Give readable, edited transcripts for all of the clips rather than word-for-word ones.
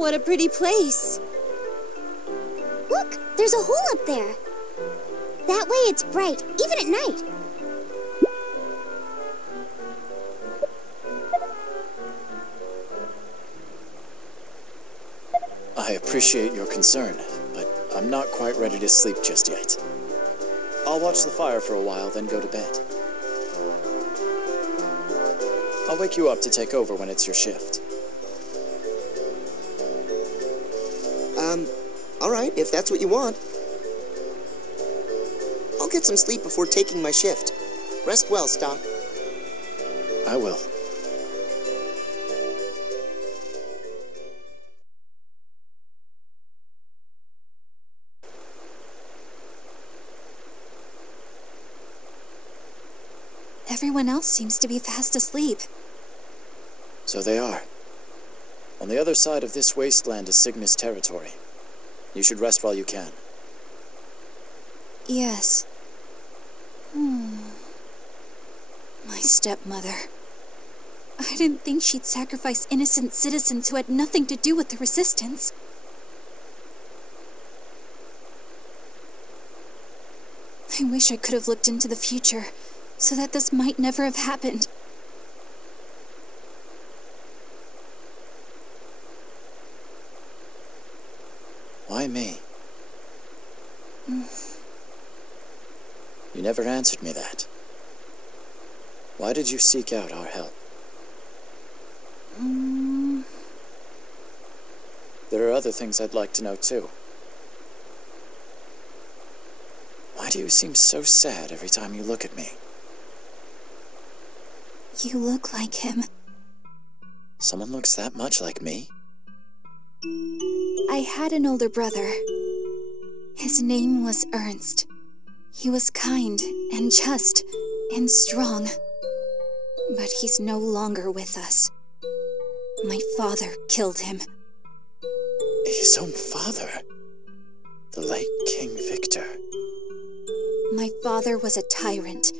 What a pretty place. Look, there's a hole up there. That way it's bright, even at night. I appreciate your concern, but I'm not quite ready to sleep just yet. I'll watch the fire for a while, then go to bed. I'll wake you up to take over when it's your shift. Alright, if that's what you want. I'll get some sleep before taking my shift. Rest well, Stock. I will. Everyone else seems to be fast asleep. So they are. On the other side of this wasteland is Sigma's territory. You should rest while you can. Yes. My stepmother. I didn't think she'd sacrifice innocent citizens who had nothing to do with the resistance. I wish I could have looked into the future, so that this might never have happened. Why me? You never answered me that. Why did you seek out our help? There are other things I'd like to know too. Why do you seem so sad every time you look at me? You look like him. Someone looks that much like me? I had an older brother. His name was Ernst. He was kind and just and strong. But he's no longer with us. My father killed him. His own father? The late King Victor. My father was a tyrant.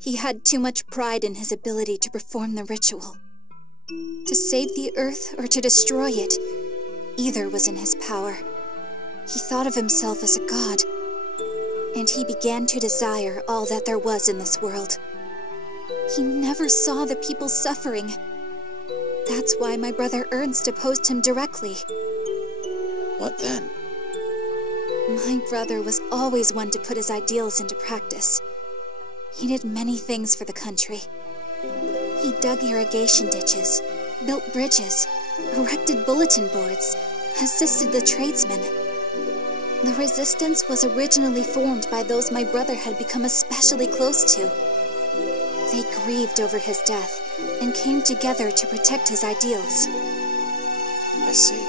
He had too much pride in his ability to perform the ritual. To save the Earth or to destroy it, either was in his power. He thought of himself as a god, and he began to desire all that there was in this world. He never saw the people suffering. That's why my brother Ernst opposed him directly. What then? My brother was always one to put his ideals into practice. He did many things for the country. He dug irrigation ditches, built bridges, erected bulletin boards, assisted the tradesmen. The resistance was originally formed by those my brother had become especially close to. They grieved over his death and came together to protect his ideals. I see.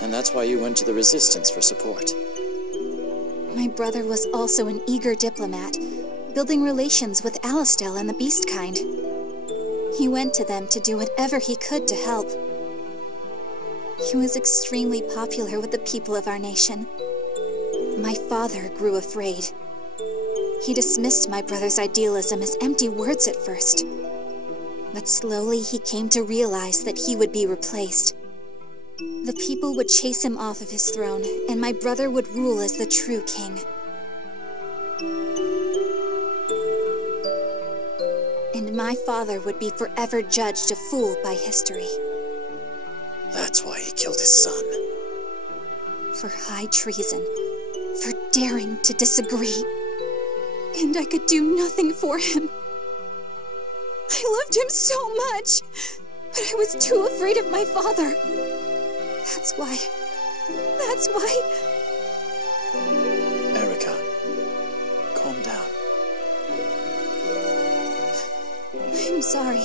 And that's why you went to the resistance for support. My brother was also an eager diplomat, building relations with Alistel and the beast kind. He went to them to do whatever he could to help. He was extremely popular with the people of our nation. My father grew afraid. He dismissed my brother's idealism as empty words at first. But slowly he came to realize that he would be replaced. The people would chase him off of his throne, and my brother would rule as the true king. And my father would be forever judged a fool by history. That's why he killed his son. For high treason. For daring to disagree. And I could do nothing for him. I loved him so much, but I was too afraid of my father. That's why. Erica, calm down. I'm sorry.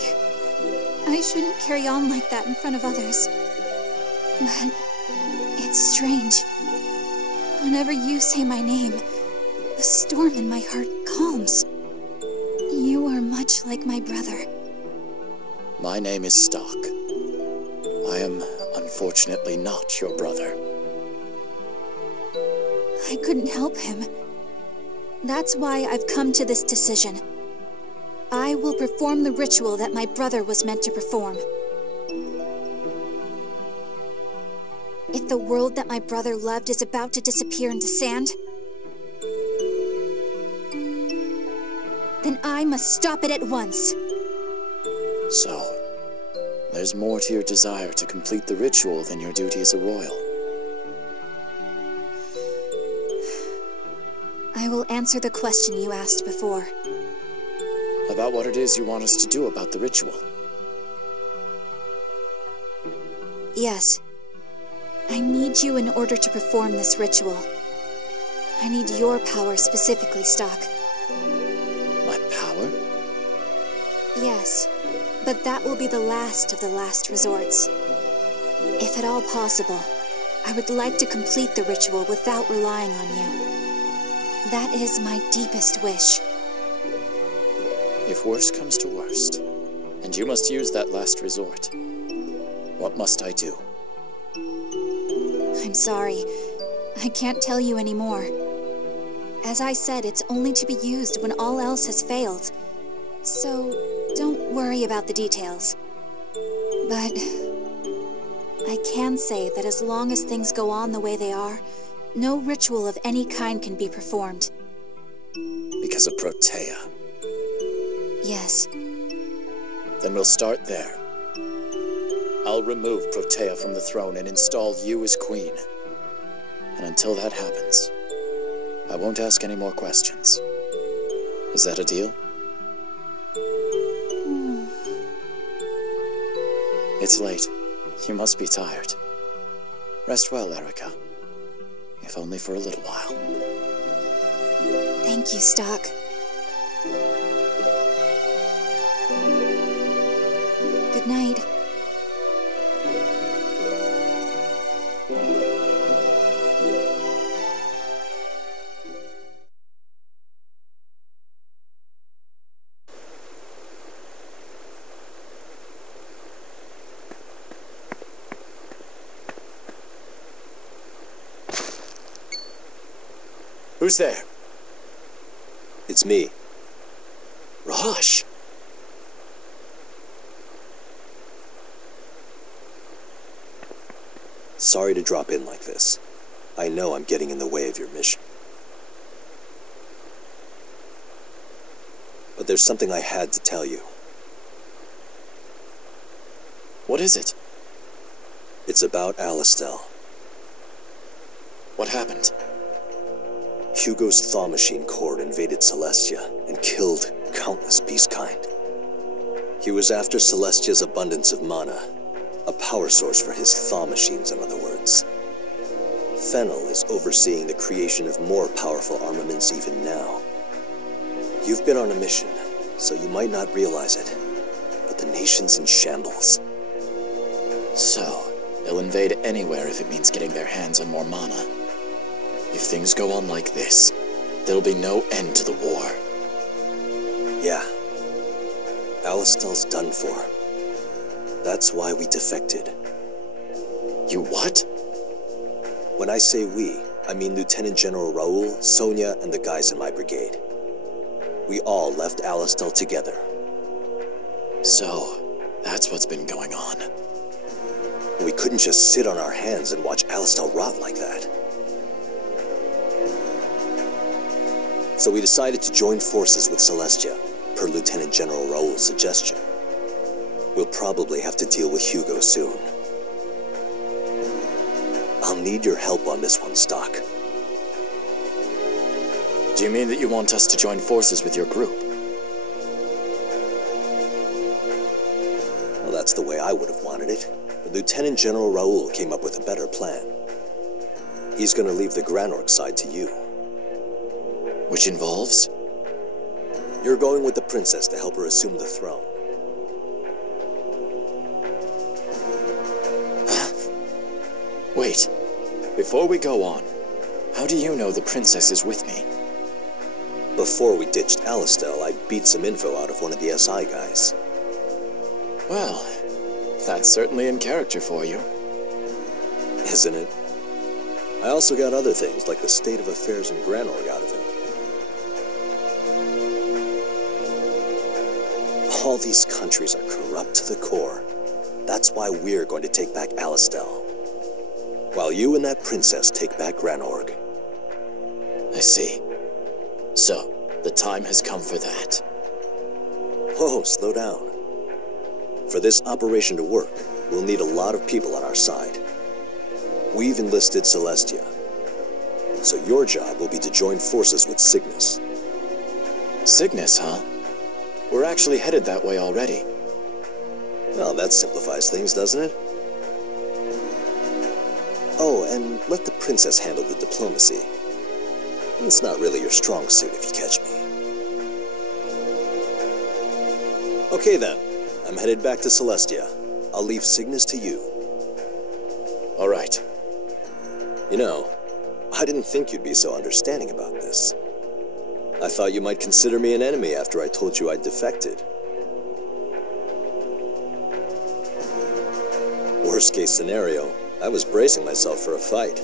I shouldn't carry on like that in front of others. But it's strange. Whenever you say my name, the storm in my heart calms. You are much like my brother. My name is Stock. I am unfortunately not your brother. I couldn't help him. That's why I've come to this decision. I will perform the ritual that my brother was meant to perform. If the world that my brother loved is about to disappear into sand, then I must stop it at once. So, there's more to your desire to complete the ritual than your duty as a royal. I will answer the question you asked before. About what it is you want us to do about the ritual. Yes. I need you in order to perform this ritual. I need your power specifically, Stock. My power? Yes, but that will be the last of the last resorts. If at all possible, I would like to complete the ritual without relying on you. That is my deepest wish. If worst comes to worst, and you must use that last resort, what must I do? I'm sorry. I can't tell you anymore. As I said, it's only to be used when all else has failed. So, don't worry about the details. But I can say that as long as things go on the way they are, no ritual of any kind can be performed. Because of Protea. Yes. Then we'll start there. I'll remove Protea from the throne and install you as queen. And until that happens, I won't ask any more questions. Is that a deal? It's late. You must be tired. Rest well, Erica. If only for a little while. Thank you, Stock. Good night. Who's there? It's me. Rosch! Sorry to drop in like this. I know I'm getting in the way of your mission. But there's something I had to tell you. What is it? It's about Alastel. What happened? Hugo's Thaw Machine Corps invaded Celestia and killed countless beastkind. He was after Celestia's abundance of mana, a power source for his Thaw Machines, in other words. Fennel is overseeing the creation of more powerful armaments even now. You've been on a mission, so you might not realize it, but the nation's in shambles. So, they'll invade anywhere if it means getting their hands on more mana. If things go on like this, there'll be no end to the war. Yeah. Alastel's done for. That's why we defected. You what? When I say we, I mean Lieutenant General Raoul, Sonia, and the guys in my brigade. We all left Alastel together. So, that's what's been going on. We couldn't just sit on our hands and watch Alastel rot like that. So we decided to join forces with Celestia, per Lieutenant General Raoul's suggestion. We'll probably have to deal with Hugo soon. I'll need your help on this one, Stock. Do you mean that you want us to join forces with your group? Well, that's the way I would have wanted it. But Lieutenant General Raoul came up with a better plan. He's gonna leave the Granork side to you. Which involves? You're going with the princess to help her assume the throne. Wait. Before we go on, how do you know the princess is with me? Before we ditched Alastel, I beat some info out of one of the SI guys. Well, that's certainly in character for you. Isn't it? I also got other things, like the state of affairs in Granork out of him. All these countries are corrupt to the core. That's why we're going to take back Alastel. while you and that princess take back Granorg. I see. So, the time has come for that. Whoa, slow down. For this operation to work, we'll need a lot of people on our side. We've enlisted Celestia. So your job will be to join forces with Cygnus. Cygnus, huh? We're actually headed that way already. Well, that simplifies things, doesn't it? Oh, and let the princess handle the diplomacy. It's not really your strong suit, if you catch me. Okay then, I'm headed back to Celestia. I'll leave Cygnus to you. All right. You know, I didn't think you'd be so understanding about this. I thought you might consider me an enemy after I told you I'd defected. Worst case scenario, I was bracing myself for a fight.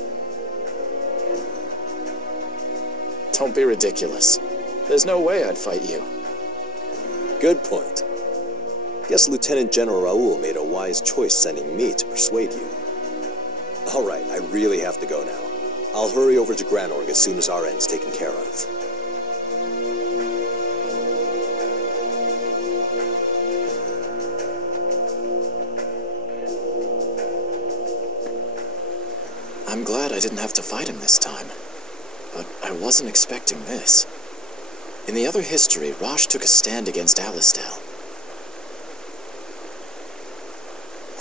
Don't be ridiculous. There's no way I'd fight you. Good point. Guess Lieutenant General Raoul made a wise choice sending me to persuade you. Alright, I really have to go now. I'll hurry over to Granorg as soon as our end's taken care of. I'm glad I didn't have to fight him this time. But I wasn't expecting this. In the other history, Rosch took a stand against Alastel.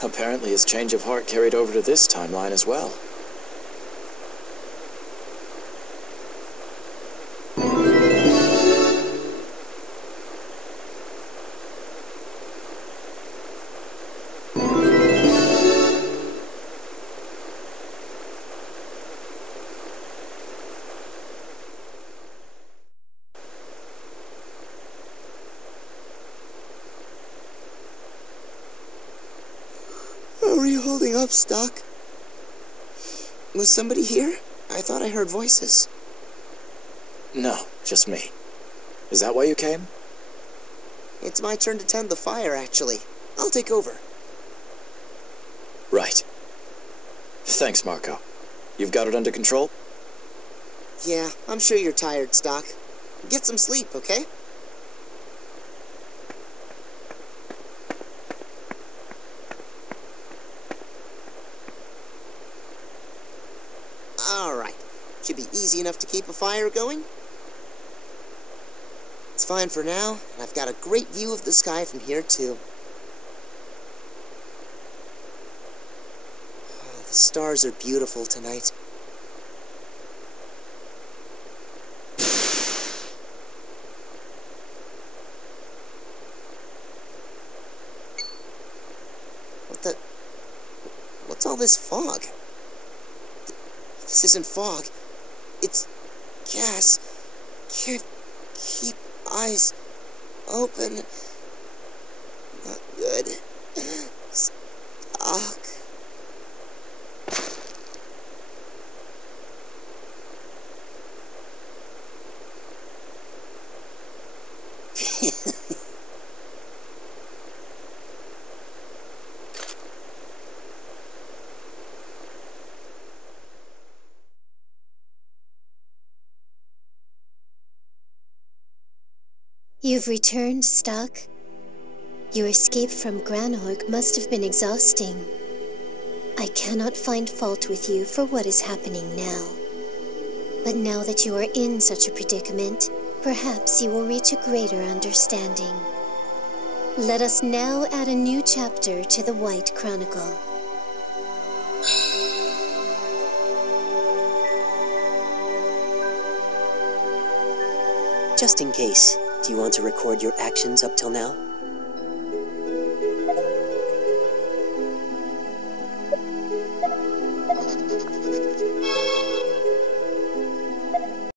Apparently his change of heart carried over to this timeline as well. Are you holding up, Stock? Was somebody here? I thought I heard voices. No, just me. Is that why you came? It's my turn to tend the fire, actually. I'll take over. Right. Thanks, Marco. You've got it under control? Yeah, I'm sure you're tired, Stock. Get some sleep, okay? Alright. Should be easy enough to keep a fire going. It's fine for now, and I've got a great view of the sky from here, too. Oh, the stars are beautiful tonight. What's all this fog? This isn't fog. It's gas. Can't keep eyes open. Not good. Stock. You've returned, Stock. Your escape from Granorg must have been exhausting. I cannot find fault with you for what is happening now. But now that you are in such a predicament, perhaps you will reach a greater understanding. Let us now add a new chapter to the White Chronicle. Just in case, do you want to record your actions up till now?